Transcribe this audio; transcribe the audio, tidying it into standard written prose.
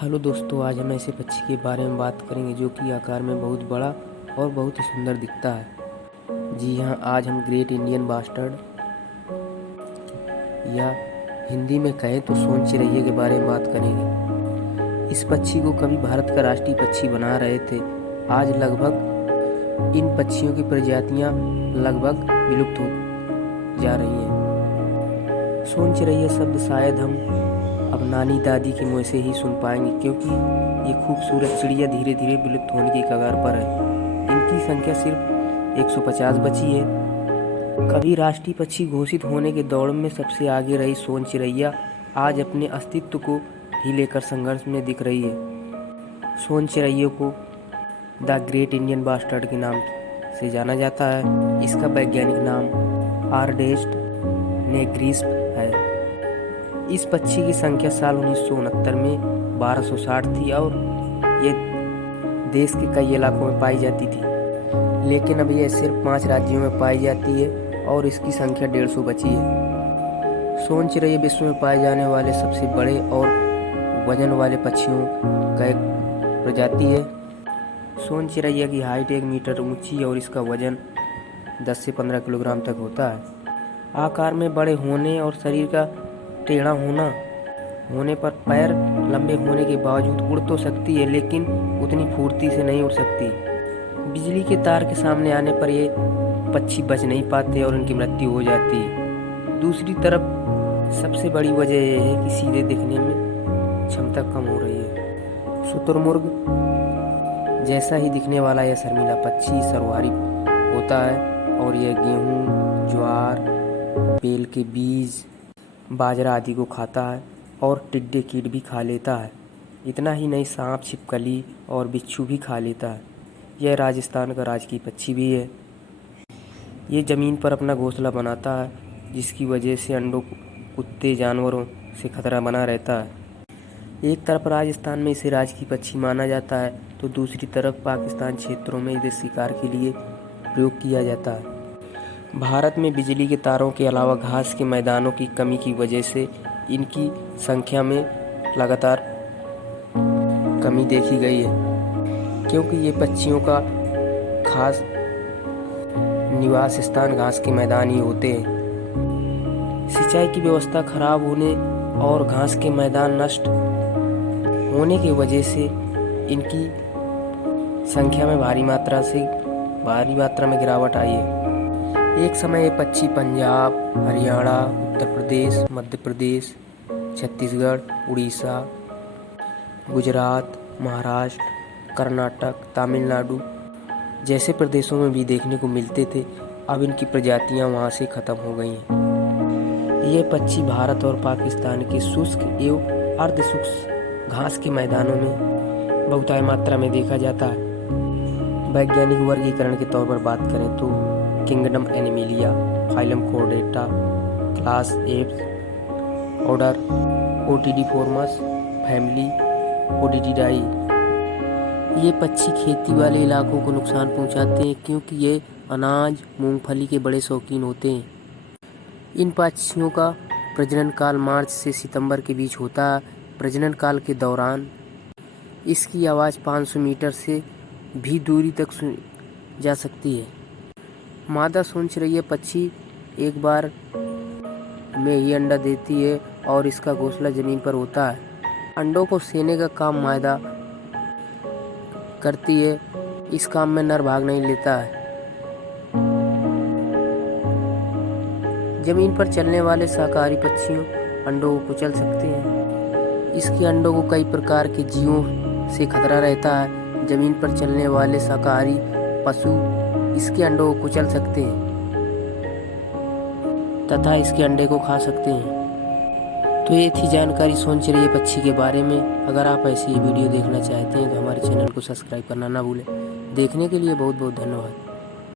Hello दोस्तों, आज हम ऐसे पक्षी के बारे में बात करेंगे जो कि आकार में बहुत बड़ा और बहुत ही सुंदर दिखता है। जी हाँ, आज हम ग्रेट इंडियन बास्टर्ड या हिंदी में कहें तो सोन चिरैया के बारे में बात करेंगे। इस पक्षी को कभी भारत का राष्ट्रीय पक्षी बना रहे थे। आज लगभग इन पक्षियों की प्रजातियां लगभग विलुप्त हो जा रही हैं। सोन चिरैया शब्द शायद हम अब नानी दादी के मुँह से ही सुन पाएंगे, क्योंकि ये खूबसूरत चिड़िया धीरे धीरे विलुप्त होने की कगार पर है। इनकी संख्या सिर्फ 150 बची है। कभी राष्ट्रीय पक्षी घोषित होने के दौड़ में सबसे आगे रही सोन चिरैया आज अपने अस्तित्व को ही लेकर संघर्ष में दिख रही है। सोन चिरैया को द ग्रेट इंडियन बास्टर्ड के नाम से जाना जाता है। इसका वैज्ञानिक नाम आर्डेस्ट नेग्रिस्प है। इस पक्षी की संख्या साल 1969 में 1260 थी और ये देश के कई इलाकों में पाई जाती थी, लेकिन अब यह सिर्फ 5 राज्यों में पाई जाती है और इसकी संख्या 150 बची है। सोन चिरैया विश्व में पाए जाने वाले सबसे बड़े और वजन वाले पक्षियों का एक प्रजाति है। सोन चिरैया की हाइट 1 मीटर ऊंची और इसका वजन 10 से 15 किलोग्राम तक होता है। आकार में बड़े होने और शरीर का टेढ़ा होने पर पैर लंबे होने के बावजूद उड़ तो सकती है, लेकिन उतनी फुर्ती से नहीं उड़ सकती। बिजली के तार के सामने आने पर ये पक्षी बच नहीं पाते और उनकी मृत्यु हो जाती है। दूसरी तरफ सबसे बड़ी वजह यह है कि सीधे दिखने में क्षमता कम हो रही है। शुतुरमुर्ग जैसा ही दिखने वाला यह शर्मीला पक्षी सर्वाहारी होता है और यह गेहूँ, ज्वार, बेल के बीज, बाजरा आदि को खाता है और टिड्डे कीट भी खा लेता है। इतना ही नहीं, सांप, छिपकली और बिच्छू भी खा लेता है। यह राजस्थान का राजकीय पक्षी भी है। ये ज़मीन पर अपना घोंसला बनाता है, जिसकी वजह से अंडों, कुत्ते, जानवरों से खतरा बना रहता है। एक तरफ राजस्थान में इसे राजकीय पक्षी माना जाता है तो दूसरी तरफ पाकिस्तान क्षेत्रों में इसे शिकार के लिए प्रयोग किया जाता है। भारत में बिजली के तारों के अलावा घास के मैदानों की कमी की वजह से इनकी संख्या में लगातार कमी देखी गई है, क्योंकि ये पक्षियों का खास निवास स्थान घास के मैदान ही होते हैं। सिंचाई की व्यवस्था खराब होने और घास के मैदान नष्ट होने की वजह से इनकी संख्या में भारी मात्रा में गिरावट आई है। एक समय ये पक्षी पंजाब, हरियाणा, उत्तर प्रदेश, मध्य प्रदेश, छत्तीसगढ़, उड़ीसा, गुजरात, महाराष्ट्र, कर्नाटक, तमिलनाडु जैसे प्रदेशों में भी देखने को मिलते थे। अब इनकी प्रजातियां वहां से खत्म हो गई हैं। ये पक्षी भारत और पाकिस्तान के शुष्क एवं अर्धशुष्क घास के मैदानों में बहुतायत मात्रा में देखा जाता है। वैज्ञानिक वर्गीकरण के तौर पर बात करें तो kingdom Animalia, phylum Chordata, class Aves, order Otidiformes, family Otididae. ये पक्षी खेती वाले इलाकों को नुकसान पहुंचाते हैं, क्योंकि ये अनाज, मूंगफली के बड़े शौकीन होते हैं। इन पक्षियों का प्रजनन काल मार्च से सितंबर के बीच होता है। प्रजनन काल के दौरान इसकी आवाज़ 500 मीटर से भी दूरी तक सुनी जा सकती है। मादा सोन चिरैया पक्षी एक बार में ही अंडा देती है और इसका घोंसला जमीन पर होता है। अंडों को सेने का काम मादा करती है। इस काम में नर भाग नहीं लेता है। जमीन पर चलने वाले शाकाहारी पक्षियों अंडों को कुचल सकते हैं। इसके अंडों को कई प्रकार के जीवों से खतरा रहता है। जमीन पर चलने वाले शाकाहारी पशु इसके अंडों को कुचल सकते हैं तथा इसके अंडे को खा सकते हैं। तो ये थी जानकारी सोन चिरैया पक्षी के बारे में। अगर आप ऐसी वीडियो देखना चाहते हैं तो हमारे चैनल को सब्सक्राइब करना ना भूलें। देखने के लिए बहुत बहुत धन्यवाद।